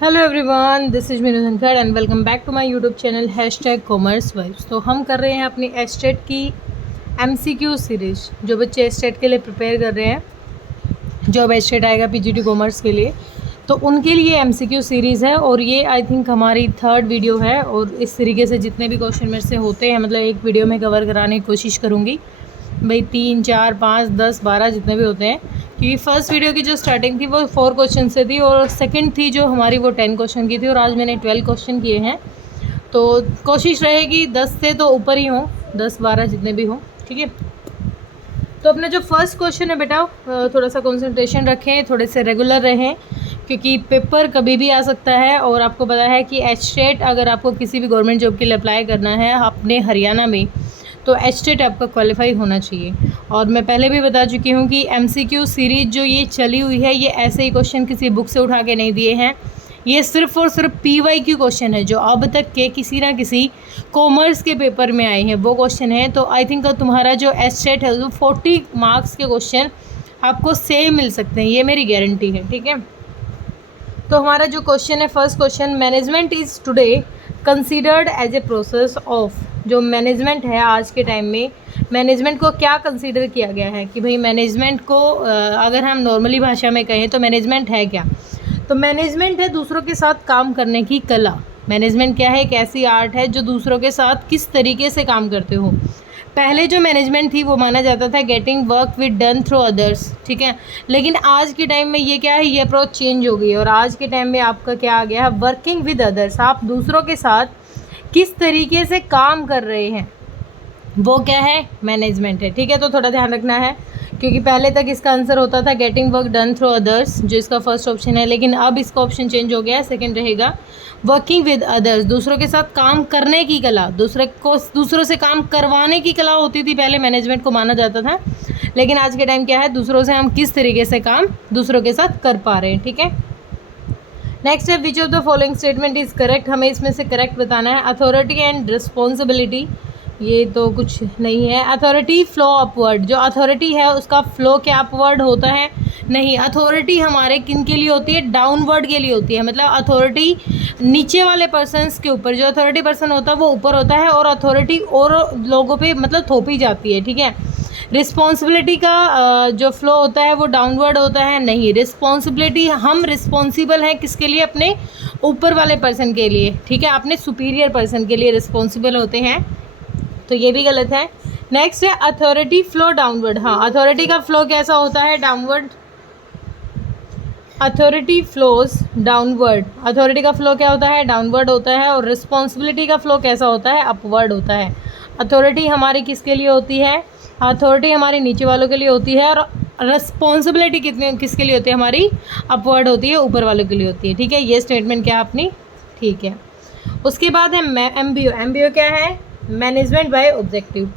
Hello everyone, this is Meenu Dhankhar and welcome back to my YouTube channel #commerce vibes. तो हम कर रहे हैं अपनी एस्टेट की एमसीक्यू सीरीज़। जो बच्चे एस्टेट के लिए प्रिपेयर कर रहे हैं, जो अब एस्टेट आएगा पीजीटी कॉमर्स के लिए, तो उनके लिए एमसीक्यू सीरीज़ है और ये आई थिंक हमारी 3rd वीडियो है। और इस तरीके से जितने भी क्वेश्चन मेरे से होते हैं, मतलब एक वीडियो में कवर कराने की कोशिश करूँगी भाई। 3, 4, 5, 10, 12 जितने भी होते हैं, क्योंकि फर्स्ट वीडियो की जो स्टार्टिंग थी वो 4 क्वेश्चन से थी और सेकंड थी जो हमारी वो 10 क्वेश्चन की थी और आज मैंने 12 क्वेश्चन किए हैं। तो कोशिश रहेगी 10 से तो ऊपर ही हो, 10-12 जितने भी हों, ठीक है। तो अपना जो फर्स्ट क्वेश्चन है बेटा, थोड़ा सा कंसंट्रेशन रखें, थोड़े से रेगुलर रहें, क्योंकि पेपर कभी भी आ सकता है। और आपको पता है कि एस्टेट अगर आपको किसी भी गवर्नमेंट जॉब के लिए अप्लाई करना है अपने हरियाणा में, तो एस्टेट आपका क्वालिफाई होना चाहिए। और मैं पहले भी बता चुकी हूँ कि एमसीक्यू सीरीज़ जो ये चली हुई है, ये ऐसे ही क्वेश्चन किसी बुक से उठा के नहीं दिए हैं। ये सिर्फ़ और सिर्फ पीवाईक्यू क्वेश्चन है जो अब तक के किसी ना किसी कॉमर्स के पेपर में आए हैं, वो क्वेश्चन है। तो आई थिंक तुम्हारा जो एस्टेट है वो 40 मार्क्स के क्वेश्चन आपको सेम मिल सकते हैं, ये मेरी गारंटी है, ठीक है। तो हमारा जो क्वेश्चन है, first question, management is today considered as a process of. जो मैनेजमेंट है आज के टाइम में, मैनेजमेंट को क्या कंसीडर किया गया है कि भाई मैनेजमेंट को अगर हम नॉर्मली भाषा में कहें तो मैनेजमेंट है क्या। तो मैनेजमेंट है दूसरों के साथ काम करने की कला। मैनेजमेंट क्या है? एक ऐसी आर्ट है जो दूसरों के साथ किस तरीके से काम करते हो। पहले जो मैनेजमेंट थी वो माना जाता था getting work with done through others, ठीक है। लेकिन आज के टाइम में ये क्या है, ये अप्रोच चेंज हो गई है और आज के टाइम में आपका क्या आ गया है, वर्किंग विद अदर्स। आप दूसरों के साथ किस तरीके से काम कर रहे हैं, वो क्या है, मैनेजमेंट है, ठीक है। तो थोड़ा ध्यान रखना है, क्योंकि पहले तक इसका आंसर होता था getting work done through others, जो इसका फर्स्ट ऑप्शन है, लेकिन अब इसका ऑप्शन चेंज हो गया है, सेकंड रहेगा वर्किंग विद अदर्स। दूसरों के साथ काम करने की कला, दूसरों से काम करवाने की कला होती थी पहले, मैनेजमेंट को माना जाता था। लेकिन आज के टाइम क्या है, दूसरों से हम किस तरीके से काम दूसरों के साथ कर पा रहे हैं, ठीक है। नेक्स्ट है, which of the following statement is correct. हमें इसमें से करेक्ट बताना है। अथॉरिटी एंड रिस्पॉन्सिबिलिटी, ये तो कुछ नहीं है। अथॉरिटी फ्लो अपवर्ड, जो अथॉरिटी है उसका फ्लो क्या अपवर्ड होता है? नहीं, अथॉरिटी हमारे किन के लिए होती है, डाउनवर्ड के लिए होती है। मतलब अथॉरिटी नीचे वाले पर्सनस के ऊपर, जो अथॉरिटी पर्सन होता है वो ऊपर होता है और अथॉरिटी और लोगों पे मतलब थोपी जाती है, ठीक है। रिस्पॉन्सिबिलिटी का जो फ्लो होता है वो डाउनवर्ड होता है। नहीं, रिस्पॉन्सिबिलिटी, हम रिस्पॉन्सिबल हैं किसके लिए, अपने ऊपर वाले पर्सन के लिए, ठीक है, अपने सुपीरियर पर्सन के लिए रिस्पॉन्सिबल होते हैं, तो ये भी गलत है। नेक्स्ट है अथॉरिटी फ्लो डाउनवर्ड। हाँ, अथॉरिटी का फ्लो कैसा होता है, downward. Authority flows downward, authority का फ्लो क्या होता है, डाउनवर्ड होता है। और रिस्पॉन्सिबिलिटी का फ्लो कैसा होता है, अपवर्ड होता है। अथॉरिटी हमारी किसके लिए होती है, अथॉरिटी हमारी नीचे वालों के लिए होती है और रिस्पॉन्सिबिलिटी किसके लिए होती है, हमारी अपवर्ड होती है, ऊपर वालों के लिए होती है, ठीक है। ये स्टेटमेंट क्या अपनी ठीक है। उसके बाद है एमबीओ। एमबीओ क्या है, मैनेजमेंट बाय ऑब्जेक्टिव।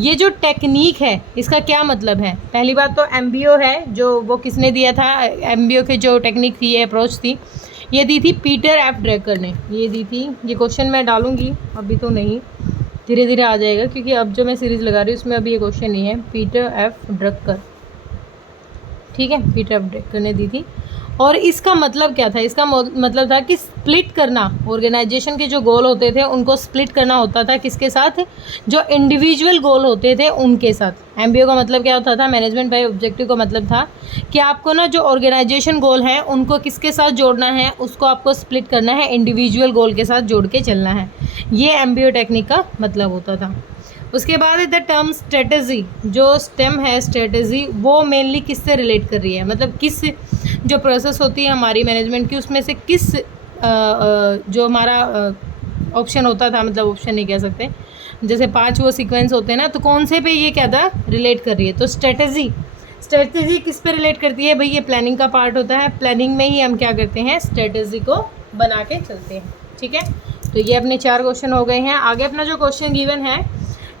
ये जो टेक्निक है इसका क्या मतलब है? पहली बात तो एमबीओ है, जो वो किसने दिया था, एमबीओ की जो टेक्निक थी, ये अप्रोच थी, ये दी थी पीटर एफ ड्रकर ने, ये दी थी। ये क्वेश्चन मैं डालूंगी, अभी तो नहीं, धीरे धीरे आ जाएगा, क्योंकि अब जो मैं सीरीज़ लगा रही हूँ उसमें अभी ये क्वेश्चन नहीं है। पीटर एफ ड्रकर, ठीक है, पीटर एफ ड्रकर ने दी थी। और इसका मतलब क्या था, इसका मतलब था कि स्प्लिट करना, ऑर्गेनाइजेशन के जो गोल होते थे उनको स्प्लिट करना होता था किसके साथ, जो इंडिविजुअल गोल होते थे उनके साथ। एमबीओ का मतलब क्या होता था, मैनेजमेंट बाय ऑब्जेक्टिव का मतलब था कि आपको ना जो ऑर्गेनाइजेशन गोल हैं उनको किसके साथ जोड़ना है, उसको आपको स्प्लिट करना है, इंडिविजुअल गोल के साथ जोड़ के चलना है। ये एमबीओ टेक्निक का मतलब होता था। उसके बाद द टर्म स्ट्रेटजी, जो स्टेम है स्ट्रेटजी, वो मेनली किससे रिलेट कर रही है, मतलब किस जो प्रोसेस होती है हमारी मैनेजमेंट की, उसमें से किस जो हमारा ऑप्शन होता था, मतलब ऑप्शन नहीं कह सकते, जैसे 5 वो सीक्वेंस होते हैं ना, तो कौन से पे ये क्या था, रिलेट कर रही है। तो स्ट्रेटजी, स्ट्रेटजी किस पे रिलेट करती है भाई, ये प्लानिंग का पार्ट होता है। प्लानिंग में ही हम क्या करते हैं, स्ट्रेटजी को बना के चलते हैं, ठीक है। तो ये अपने 4 क्वेश्चन हो गए हैं। आगे अपना जो क्वेश्चन गिवन है,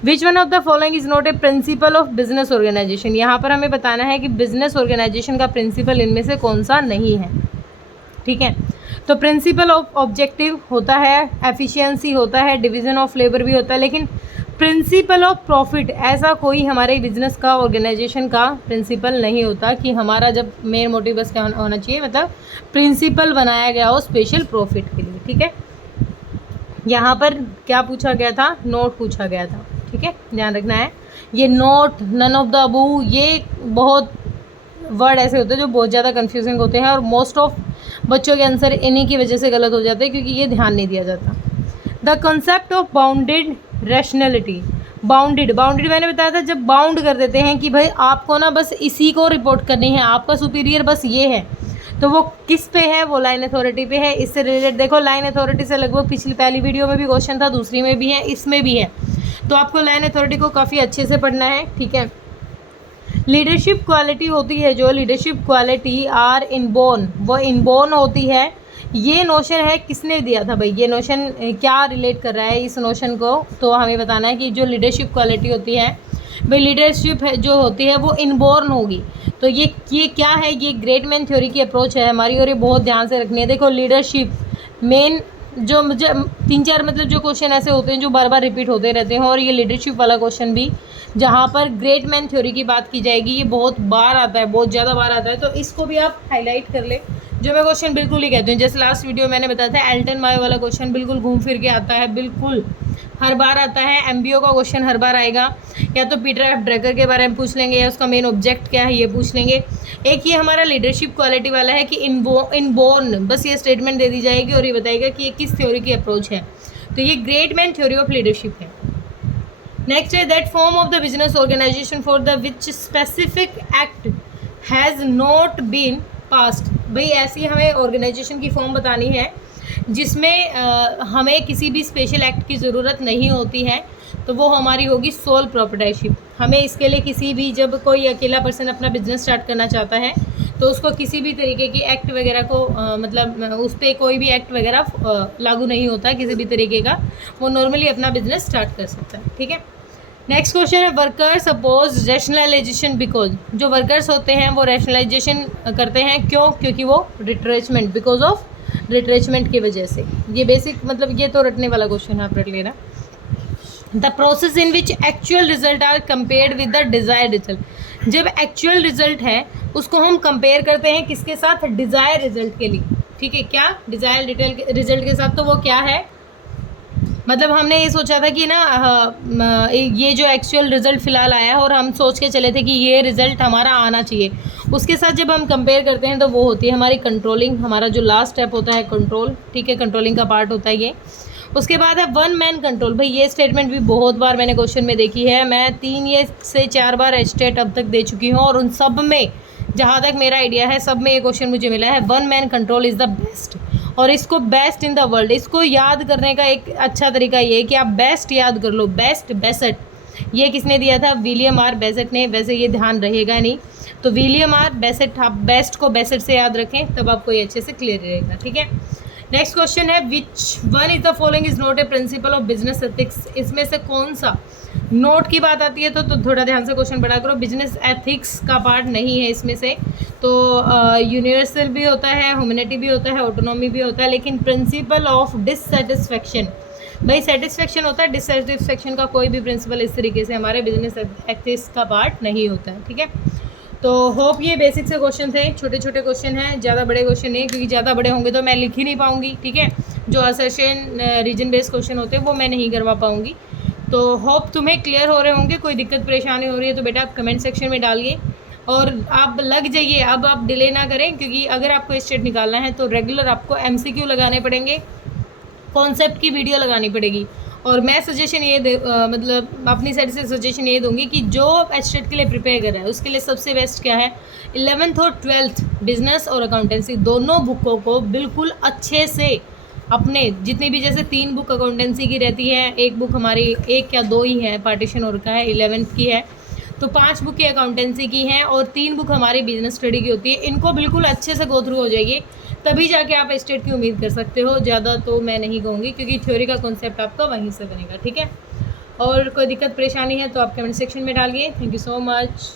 which one of the following is not a principle of business organisation. यहाँ पर हमें बताना है कि बिजनेस ऑर्गेनाइजेशन का प्रिंसिपल इनमें से कौन सा नहीं है, ठीक है। तो प्रिंसिपल ऑफ ऑब्जेक्टिव होता है, एफिशिएंसी होता है, डिवीजन ऑफ लेबर भी होता है, लेकिन प्रिंसिपल ऑफ प्रॉफिट, ऐसा कोई हमारे बिजनेस का, ऑर्गेनाइजेशन का प्रिंसिपल नहीं होता कि हमारा जब मेन मोटिव बस क्या होना चाहिए, मतलब प्रिंसिपल बनाया गया हो स्पेशल प्रॉफिट के लिए। ठीक है, यहाँ पर क्या पूछा गया था, नोट पूछा गया था। ठीक है, ध्यान रखना है। ये note, none of the above, ये बहुत वर्ड ऐसे होते हैं जो बहुत ज़्यादा कंफ्यूजिंग होते हैं और मोस्ट ऑफ बच्चों के आंसर इन्हीं की वजह से गलत हो जाते हैं, क्योंकि ये ध्यान नहीं दिया जाता। The concept of bounded rationality, bounded मैंने बताया था, जब बाउंड कर देते हैं कि भाई आपको ना बस इसी को रिपोर्ट करनी है, आपका सुपीरियर बस ये है, तो वो किस पे है, वो लाइन अथॉरिटी पे है। इससे रिलेटेड देखो, लाइन अथॉरिटी से लगभग पहली वीडियो में भी क्वेश्चन था, दूसरी में भी है, इसमें भी है, तो आपको लाइन अथॉरिटी को काफ़ी अच्छे से पढ़ना है। ठीक है, लीडरशिप क्वालिटी होती है, जो लीडरशिप क्वालिटी आर इनबोर्न, वो इनबोर्न होती है। ये नोशन है, किसने दिया था भाई, ये नोशन क्या रिलेट कर रहा है इस नोशन को, तो हमें बताना है कि जो लीडरशिप क्वालिटी होती है भाई, लीडरशिप है जो होती है वो इनबोर्न होगी। तो ये क्या है, ये ग्रेट मैन थ्योरी की अप्रोच है हमारी, और ये बहुत ध्यान से रखनी है। देखो लीडरशिप मेन जो मुझे 3-4 मतलब जो क्वेश्चन ऐसे होते हैं जो बार बार रिपीट होते रहते हैं, और ये लीडरशिप वाला क्वेश्चन भी जहाँ पर ग्रेट मैन थ्योरी की बात की जाएगी, ये बहुत बार आता है, बहुत ज़्यादा बार आता है, तो इसको भी आप हाईलाइट कर ले। जो मैं क्वेश्चन बिल्कुल ही कहती हूँ, जैसे लास्ट वीडियो मैंने बताया था, एल्टन मायो वाला क्वेश्चन बिल्कुल घूम फिर के आता है, बिल्कुल हर बार आता है। एमबीओ का क्वेश्चन हर बार आएगा, या तो पीटर एफ ड्रकर के बारे में पूछ लेंगे, या उसका मेन ऑब्जेक्ट क्या है ये पूछ लेंगे। एक ये हमारा लीडरशिप क्वालिटी वाला है कि इनबोर्न, बस ये स्टेटमेंट दे दी जाएगी और ये बताएगा कि ये किस थ्योरी की अप्रोच है, तो ये great man theory of leadership है। नेक्स्ट है that form of the business organisation for the which specific act has not been passed. भाई ऐसी हमें ऑर्गेनाइजेशन की फॉर्म बतानी है जिसमें हमें किसी भी स्पेशल एक्ट की ज़रूरत नहीं होती है, तो वो हमारी होगी सोल प्रोप्राइटरशिप। हमें इसके लिए किसी भी, जब कोई अकेला पर्सन अपना बिजनेस स्टार्ट करना चाहता है तो उसको किसी भी तरीके की एक्ट वगैरह को मतलब उस पर कोई भी एक्ट वगैरह लागू नहीं होता है किसी भी तरीके का, वो नॉर्मली अपना बिजनेस स्टार्ट कर सकता है। ठीक है, नेक्स्ट क्वेश्चन है वर्कर्स अपोज रैशनलाइजेशन बिकॉज, जो वर्कर्स होते हैं वो रैशनलाइजेशन करते हैं, क्यों, क्योंकि वो रिट्रेचमेंट, बिकॉज ऑफ रिट्रेचमेंट की वजह से। ये बेसिक मतलब ये तो रटने वाला क्वेश्चन है, आप रट लेना। The process in which actual result are compared with the desired result, जब एक्चुअल रिजल्ट है उसको हम कंपेयर करते हैं किसके साथ, डिज़ायर रिजल्ट के लिए। ठीक है, क्या डिज़ायर रिजल्ट के साथ, तो वो क्या है, मतलब हमने ये सोचा था कि ना ये जो एक्चुअल रिज़ल्ट फ़िलहाल आया है और हम सोच के चले थे कि ये रिज़ल्ट हमारा आना चाहिए, उसके साथ जब हम कंपेयर करते हैं तो वो होती है हमारी कंट्रोलिंग, हमारा जो लास्ट स्टेप होता है कंट्रोल। ठीक है, कंट्रोलिंग का पार्ट होता है ये। उसके बाद है वन मैन कंट्रोल। भाई ये स्टेटमेंट भी बहुत बार मैंने क्वेश्चन में देखी है, मैं 3 से 4 बार एस्टेट अब तक दे चुकी हूँ, और उन सब में जहाँ तक मेरा आइडिया है सब में ये क्वेश्चन मुझे मिला है, one man control is the best, और इसको बेस्ट इन द वर्ल्ड, इसको याद करने का एक अच्छा तरीका ये है कि आप बेस्ट याद कर लो, बेस्ट बेसेट। ये किसने दिया था, विलियम आर बेसेट ने, वैसे ये ध्यान रहेगा नहीं, तो विलियम आर बेसेट, आप बेस्ट को बेसेट से याद रखें तब आपको ये अच्छे से क्लियर रहेगा। ठीक है, नेक्स्ट क्वेश्चन है which one is the following is not a principle of business ethics, इसमें से कौन सा, नोट की बात आती है तो थोड़ा ध्यान से क्वेश्चन पढ़ा करो, बिजनेस एथिक्स का पार्ट नहीं है इसमें से, तो यूनिवर्सल भी होता है, ह्यूमैनिटी भी होता है, ऑटोनॉमी भी होता है, लेकिन प्रिंसिपल ऑफ डिससेटिस्फेक्शन, भाई सेटिस्फेक्शन होता है, डिससेटिस्फेक्शन का कोई भी प्रिंसिपल इस तरीके से हमारे बिजनेस एथिक्स का पार्ट नहीं होता है। ठीक है, तो होप ये बेसिक से क्वेश्चन थे, छोटे छोटे क्वेश्चन हैं, ज़्यादा बड़े क्वेश्चन नहीं, क्योंकि ज़्यादा बड़े होंगे तो मैं लिख ही नहीं पाऊँगी। ठीक है, जो असर्शन रीजन बेस्ड क्वेश्चन होते हैं वो मैं नहीं करवा पाऊँगी। तो होप तुम्हें क्लियर हो रहे होंगे, कोई दिक्कत परेशानी हो रही है तो बेटा आप कमेंट सेक्शन में डालिए, और आप लग जाइए, अब आप डिले ना करें, क्योंकि अगर आपको स्टेट निकालना है तो रेगुलर आपको MCQ लगाने पड़ेंगे, कॉन्सेप्ट की वीडियो लगानी पड़ेगी, और मैं सजेशन ये मतलब अपनी साइड से सजेशन ये दूंगी कि जो एचटेट के लिए प्रिपेयर कर रहा है उसके लिए सबसे बेस्ट क्या है, 11th और 12th बिजनेस और अकाउंटेंसी दोनों बुकों को बिल्कुल अच्छे से अपने जितनी भी, जैसे 3 बुक अकाउंटेंसी की रहती है, एक बुक हमारी 1 या 2 ही है पार्टीशन और का है, 11th की है, तो 5 बुक अकाउंटेंसी की हैं और 3 बुक हमारी बिजनेस स्टडी की होती है। इनको बिल्कुल अच्छे से गो थ्रू हो जाइए, तभी जाके आप स्टेट की उम्मीद कर सकते हो। ज़्यादा तो मैं नहीं कहूँगी, क्योंकि थ्योरी का कॉन्सेप्ट आपका वहीं से बनेगा। ठीक है, और कोई दिक्कत परेशानी है तो आप कमेंट सेक्शन में डालिए। Thank you so much.